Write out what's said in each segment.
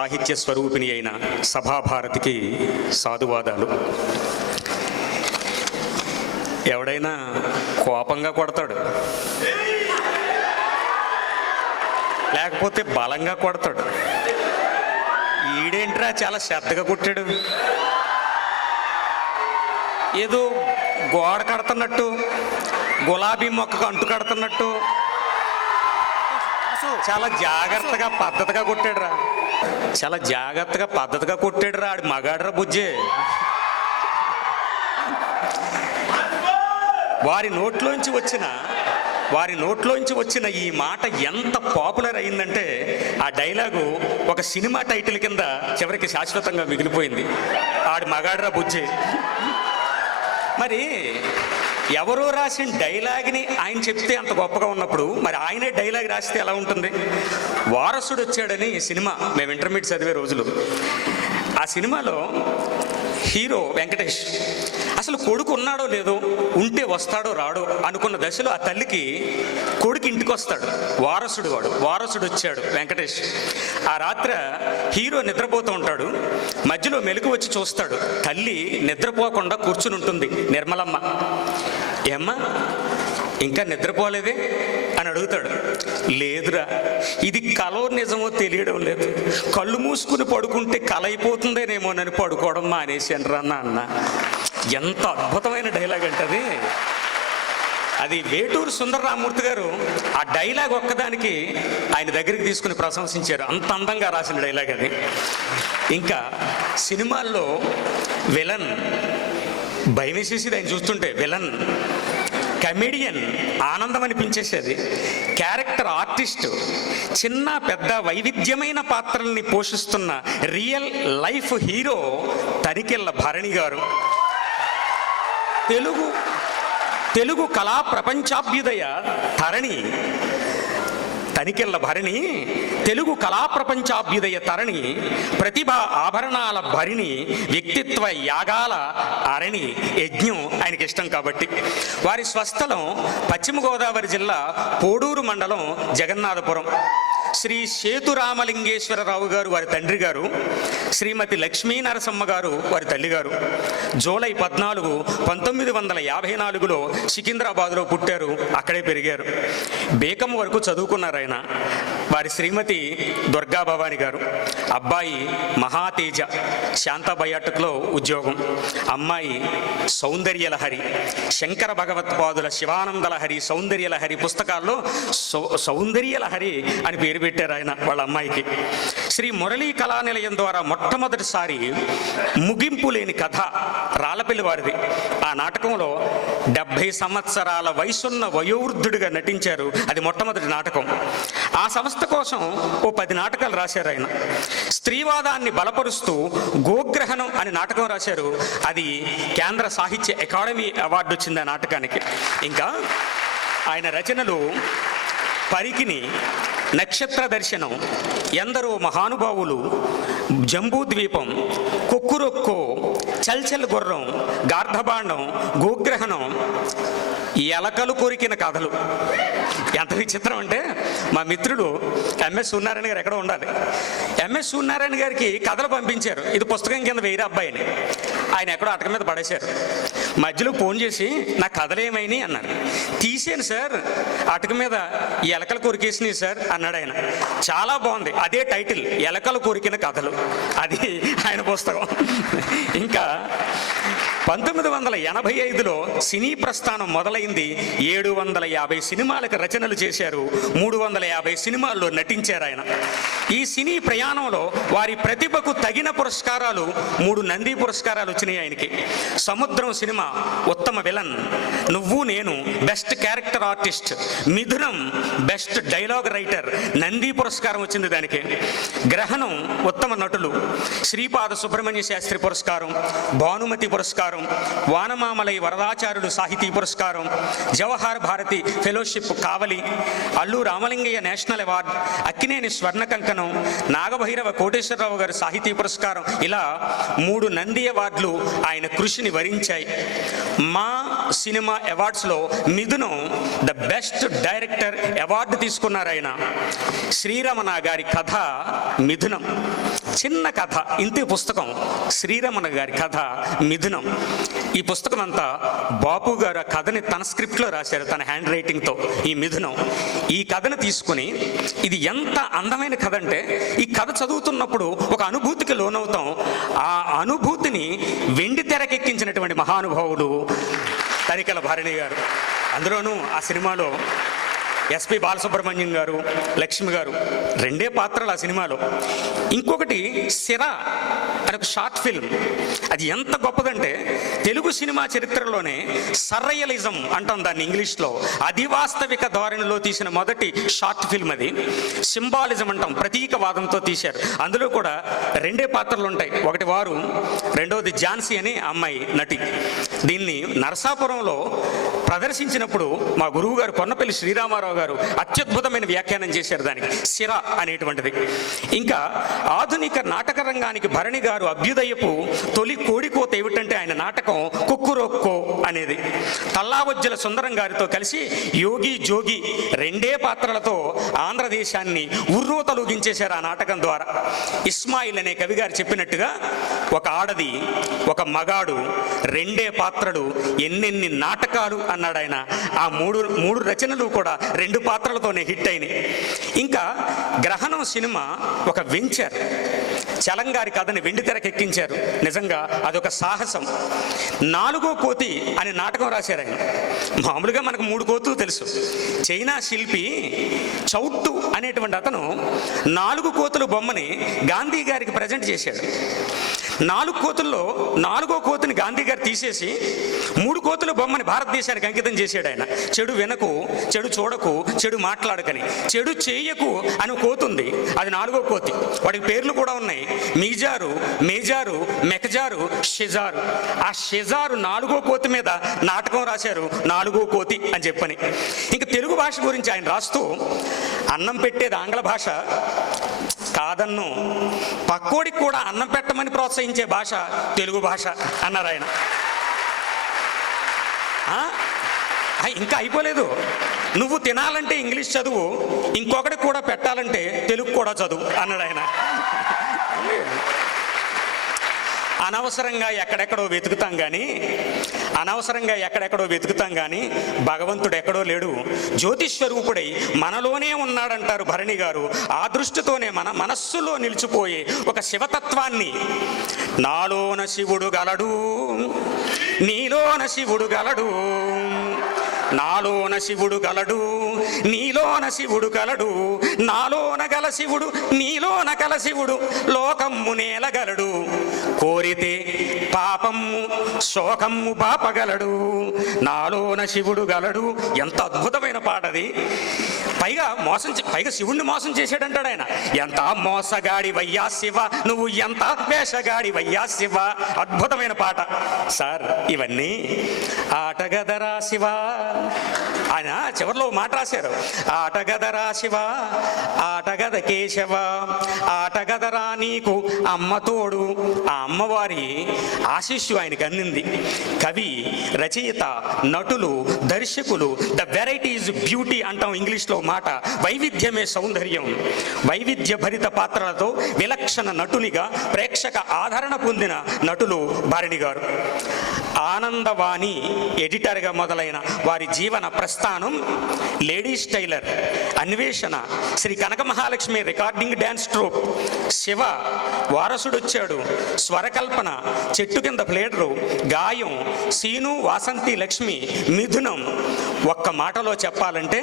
సాహిత్య స్వరూపిణి అయిన సభాభారతికి సాధువాదాలు. ఎవడైనా కోపంగా కొడతాడు, లేకపోతే బలంగా కొడతాడు. ఈడేంట్రా చాలా శ్రద్ధగా కొట్టాడు, ఏదో గోడ కడుతున్నట్టు, గులాబీ మొక్కకు అంటు కడుతున్నట్టు చాలా జాగ్రత్తగా పద్ధతిగా కొట్టాడురా. చాలా జాగ్రత్తగా పద్ధతిగా కొట్టాడురా. ఆడి మగాడ్రా బుజ్జే. వారి నోట్లోంచి వచ్చిన ఈ మాట ఎంత పాపులర్ అయిందంటే ఆ డైలాగు ఒక సినిమా టైటిల్ కింద చివరికి శాశ్వతంగా మిగిలిపోయింది. ఆడి మగాడ్రా బుజ్జే. మరి ఎవరో రాసిన డైలాగ్ని ఆయన చెప్తే అంత గొప్పగా ఉన్నప్పుడు మరి ఆయనే డైలాగ్ రాస్తే ఎలా ఉంటుంది? వారసుడు వచ్చాడని సినిమా మేము ఇంటర్మీడియట్ చదివే రోజులు. ఆ సినిమాలో హీరో వెంకటేష్ అసలు కొడుకు ఉన్నాడో లేదో, ఉంటే వస్తాడో రాడో అనుకున్న దశలో ఆ తల్లికి కొడుకు ఇంటికి వస్తాడు. వారసుడు వచ్చాడు వెంకటేష్. ఆ రాత్ర హీరో నిద్రపోతూ ఉంటాడు. మధ్యలో మెలకు వచ్చి చూస్తాడు. తల్లి నిద్రపోకుండా కూర్చుని ఉంటుంది. నిర్మలమ్మ, ఏమ్మా ఇంకా నిద్రపోలేదే అని అడుగుతాడు. లేదురా, ఇది కలో నిజమో తెలియడం లేదు, కళ్ళు మూసుకుని పడుకుంటే కల అయిపోతుందేనేమోనని పడుకోవడం మానేసాను రా నాన్న. ఎంత అద్భుతమైన డైలాగ్ అంటే అది వేటూరు సుందరరామూర్తి గారు ఆ డైలాగ్ ఒక్కదానికి ఆయన దగ్గరికి తీసుకుని ప్రశంసించారు. అంత అందంగా రాసిన డైలాగ్ అది. ఇంకా సినిమాల్లో విలన్ భయం వేసేసి ఆయన చూస్తుంటే, విలన్ కమెడియన్ ఆనందం అనిపించేసేది. క్యారెక్టర్ ఆర్టిస్ట్ చిన్న పెద్ద వైవిధ్యమైన పాత్రల్ని పోషిస్తున్న real life hero Tanikella Bharani garu. Telugu కళా ప్రపంచాభ్యుదయ తరణి తనికెళ్ళ భరణి, తెలుగు కళా ప్రపంచాభ్యుదయ తరణి, ప్రతిభ ఆభరణాల భరిణి, వ్యక్తిత్వ యాగాల అరణి. యజ్ఞం ఆయనకి ఇష్టం కాబట్టి. వారి స్వస్థలం పశ్చిమ గోదావరి జిల్లా పోడూరు మండలం జగన్నాథపురం. శ్రీ సేతురామలింగేశ్వరరావు గారు వారి తండ్రి గారు, శ్రీమతి లక్ష్మీ నరసమ్మ గారు వారి తల్లిగారు. జూలై 14, 1954లో సికింద్రాబాద్లో పుట్టారు. అక్కడే పెరిగారు. బేకం వరకు చదువుకున్నారు ఆయన. వారి శ్రీమతి దుర్గా భవాని గారు. అబ్బాయి మహాతేజ శాంతా బయాటక్లో ఉద్యోగం. అమ్మాయి సౌందర్యలహరి. శంకర భగవత్పాదుల శివానందలహరి, సౌందర్యలహరి పుస్తకాల్లో సౌందర్యలహరి అని పేరు పెట్టారు ఆయన వాళ్ళ అమ్మాయికి. శ్రీ మురళీ కళానిలయం ద్వారా మొట్టమొదటిసారి ముగింపు లేని కథ రాళ్ళపల్లి వారిది. ఆ నాటకంలో 70 సంవత్సరాల వయసున్న వయోవృద్ధుడిగా నటించారు. అది మొట్టమొదటి నాటకం. ఆ సంస్థ కోసం ఓ 10 నాటకాలు రాశారు ఆయన. స్త్రీవాదాన్ని బలపరుస్తూ గోగ్రహణం అనే నాటకం రాశారు. అది కేంద్ర సాహిత్య అకాడమీ అవార్డు వచ్చింది ఆ నాటకానికి. ఇంకా ఆయన రచనలు పరికిని, నక్షత్ర దర్శనం, ఎందరో మహానుభావులు, జంబూద్వీపం, కొక్కురొక్కో, చల్చల్ గుర్రం, గార్ధబాండం, గోగ్రహణం, ఎలకలు కొరికిన కథలు. ఎంత విచిత్రం అంటే మా మిత్రుడు ఎంఎస్ సూర్యనారాయణ గారు ఎక్కడో ఉండాలి. ఎంఎస్ సూర్యనారాయణ గారికి కథలు పంపించారు. ఇది పుస్తకం కింద వేరే అబ్బాయిని. ఆయన ఎక్కడో అటక మీద పడేశారు. మధ్యలో ఫోన్ చేసి నా కథలు ఏమైనాయి అన్నారు. తీసాను సార్, అటక మీద ఎలకలు కొరికేసినాయి సార్ అన్నాడు ఆయన. చాలా బాగుంది. అదే టైటిల్, ఎలకలు కొరికిన కథలు. అది ఆయన పుస్తకం. ఇంకా 1985లో సినీ ప్రస్థానం మొదలైంది. 750 సినిమాలకు రచనలు చేశారు. 350 సినిమాల్లో నటించారు ఆయన. ఈ సినీ ప్రయాణంలో వారి ప్రతిభకు తగిన పురస్కారాలు 3 నంది పురస్కారాలు వచ్చినాయి ఆయనకి. సముద్రం సినిమా ఉత్తమ విలన్, నువ్వు నేను బెస్ట్ క్యారెక్టర్ ఆర్టిస్ట్, మిథునం బెస్ట్ డైలాగ్ రైటర్, నంది పురస్కారం వచ్చింది దానికి. గ్రహణం ఉత్తమ నటులు, శ్రీపాద సుబ్రహ్మణ్య శాస్త్రి పురస్కారం, భానుమతి పురస్కారం, వానమామలై వరదాచార్యులు సాహితీ పురస్కారం, జవహర్ భారతి ఫెలోషిప్ కావలి, అల్లు రామలింగయ్య నేషనల్ అవార్డు, అక్కినేని స్వర్ణ కంకణం, నాగభైరవ కోటేశ్వరరావు గారు సాహితీ పురస్కారం. ఇలా 3 నంది అవార్డులు ఆయన కృషిని వరించాయి. మా సినిమా అవార్డ్స్లో Mithunam the best director award తీసుకున్నారు ఆయన. శ్రీరమణ గారి కథ మిథునం చిన్న కథ, ఇంతే పుస్తకం. శ్రీరమణ గారి కథ మిథునం. ఈ పుస్తకం అంతా బాపు గారు ఆ కథని తన స్క్రిప్ట్లో రాశారు, తన హ్యాండ్ రైటింగ్తో. ఈ మిథునం, ఈ కథను తీసుకుని, ఇది ఎంత అందమైన కథ అంటే, ఈ కథ చదువుతున్నప్పుడు ఒక అనుభూతికి లోనవుతాం. ఆ అనుభూతిని వెండి తెరకెక్కించినటువంటి మహానుభావుడు తనికెళ్ళ భరణి గారు. అందులోనూ ఆ సినిమాలో ఎస్పి బాలసుబ్రహ్మణ్యం గారు, లక్ష్మి గారు, రెండే పాత్రలు ఆ సినిమాలో. ఇంకొకటి సిరా అని ఒక షార్ట్ ఫిల్మ్. అది ఎంత గొప్పదంటే, తెలుగు సినిమా చరిత్రలోనే సర్రియలిజం అంటాం దాన్ని ఇంగ్లీష్లో, అధివాస్తవిక ధోరణిలో తీసిన మొదటి షార్ట్ ఫిల్మ్ అది. సింబాలిజం అంటాం, ప్రతీకవాదంతో తీశారు. అందులో కూడా రెండే పాత్రలు ఉంటాయి. ఒకటి వారు, రెండవది ఝాన్సీ అని అమ్మాయి నటి. దీన్ని నరసాపురంలో ప్రదర్శించినప్పుడు మా గురువు గారు కొన్నపల్లి శ్రీరామారావు గారు అత్యద్భుతమైన వ్యాఖ్యానం చేశారు దానికి, సిరా అనేటువంటిది. ఇంకా ఆధునిక నాటక రంగానికి భరణి గారు అభ్యుదయపు తొలి కోడికోత ఏమిటంటే ఆయన నాటకం కుక్కురొక్కో అనేది. తల్లావజ్జల సుందరం గారితో కలిసి యోగి జోగి రెండే పాత్రలతో ఆంధ్రదేశాన్ని ఉర్రూతలూగించేశారు ఆ నాటకం ద్వారా. ఇస్మాయిల్ అనే కవి గారు చెప్పినట్టుగా, ఒక ఆడది ఒక మగాడు రెండే పాత్రలు ఎన్నెన్ని నాటకాలు అన్నాడు ఆయన. ఆ మూడు రచనలు కూడా రెండు పాత్రలతోనే హిట్ అయినాయి. ఇంకా గ్రహణం సినిమా ఒక వెంచర్. చలంగారి కథని వెండి తెరకెక్కించారు. నిజంగా అదొక సాహసం. 4వ కోతి అనే నాటకం రాశారు ఆయన. మామూలుగా మనకు 3 కోతులు తెలుసు. చైనా శిల్పి చౌట్టు అనేటువంటి అతను 4 కోతుల బొమ్మని గాంధీ గారికి ప్రజెంట్ చేశాడు. 4 కోతుల్లో 4వ కోతిని గాంధీ గారు తీసేసి 3 కోతుల బొమ్మని భారతదేశానికి అంకితం చేశాడు ఆయన. చెడు వినకు, చెడు చూడకు, చెడు మాట్లాడకని. చెడు చేయకు అని కోతుంది, అది 4వ కోతి. వాడికి పేర్లు కూడా ఉన్నాయి, మీజారు, మేజారు, మెకజారు, షెజారు. ఆ షెజారు 4వ కోతి మీద నాటకం రాశారు, 4వ కోతి అని చెప్పని. ఇంకా తెలుగు భాష గురించి ఆయన రాస్తూ, అన్నం పెట్టేది ఆంగ్ల భాష కాదన్ను, పక్కోడికి కూడా అన్నం పెట్టమని ప్రోత్సహించే భాష తెలుగు భాష అన్నారు ఆయన. ఇంకా అయిపోలేదు. నువ్వు తినాలంటే ఇంగ్లీష్ చదువు, ఇంకొకటి కూడా పెట్టాలంటే తెలుగు కూడా చదువు అన్నాడు ఆయన. అనవసరంగా ఎక్కడెక్కడో వెతుకుతాం కానీ భగవంతుడు ఎక్కడో లేడు, జ్యోతిస్వరూపుడై మనలోనే ఉన్నాడంటారు భరణి గారు. ఆ దృష్టితోనే మన మనస్సులో నిలిచిపోయే ఒక శివతత్వాన్ని, నాలోన శివుడు గలడు, నీలోన శివుడు గలడు, నాలోన శివుడు గలడు, నీలోన శివుడు గలడు, నాలోన గల శివుడు, నీలోన కల శివుడు, లోకమ్ము నేలగలడు, కోరితే పాపమ్ము శోకమ్ము పాపగలడు, నాలోన శివుడు గలడు. ఎంత అద్భుతమైన పాట అది. పైగా శివుణ్ణి మోసం చేశాడంటాడు ఆయన. ఎంత మోసగాడి వయ్యా శివ, నువ్వు ఎంత వేషగాడి వయ్యా శివ. అద్భుతమైన పాట సార్. ఇవన్నీ ఆటగదరా శివ. ఆయన చివరిలో మాట రాశారు, ఆటగదరా శివ, ఆటగద కేశవ, ఆటగదరా నీకు అమ్మ తోడు. ఆ అమ్మవారి ఆశీస్సు ఆయనకి అందింది. కవి, రచయిత, నటులు, దర్శకులు, ద వెరైటీ ఈజ్ బ్యూటీ అంటాం ఇంగ్లీష్లో మాట. వైవిధ్యమే సౌందర్యం. వైవిధ్య భరిత పాత్రలతో విలక్షణ నటునిగా ప్రేక్షక ఆదరణ పొందిన నటులు భరణి గారు. ఆనందవాణి ఎడిటర్గా మొదలైన వారి జీవన ప్రస్థానం ladies tailor, Anveshana, Sri Kanaka Mahalakshmi recording dance troupe, Siva, Varasudochadu, Swarakalpana, Chettu Kinda pleader, గాయం, సీను, వాసంతి, లక్ష్మి, మిథునం. ఒక్క మాటలో చెప్పాలంటే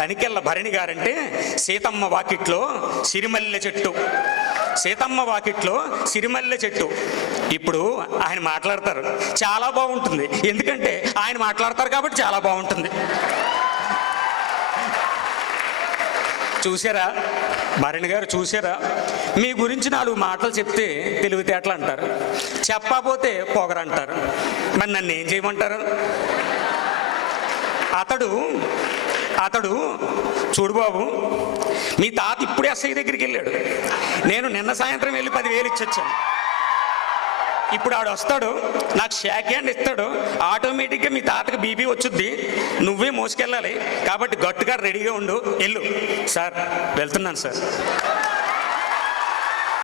తనికెళ్ళ భరణి గారంటే సీతమ్మ వాకిట్లో సిరిమల్లె చెట్టు. సీతమ్మ వాకిట్లో సిరిమల్లె చెట్టు. ఇప్పుడు ఆయన మాట్లాడతారు, చాలా బాగుంటుంది. ఎందుకంటే ఆయన మాట్లాడతారు కాబట్టి చాలా బాగుంటుంది. చూసారా భరణి గారు, చూసారా? మీ గురించి 4 మాటలు చెప్తే తెలివితేటలు అంటారు, చెప్పకపోతే పొగరంటారు. మరి నన్ను ఏం చేయమంటారు? అతడు చూడు బాబు, మీ తాత ఇప్పుడే ఎస్ఐ దగ్గరికి వెళ్ళాడు. నేను నిన్న సాయంత్రం వెళ్ళి 10,000 ఇచ్చొచ్చాను. ఇప్పుడు ఆడు వస్తాడు, నాకు షేక్ హ్యాండ్ ఇస్తాడు, ఆటోమేటిక్గా మీ తాతకి బీపీ వచ్చుద్ది, నువ్వే మోసుకెళ్ళాలి. కాబట్టి గట్టుగా రెడీగా ఉండు, వెళ్ళు. సార్ వెళ్తున్నాను సార్.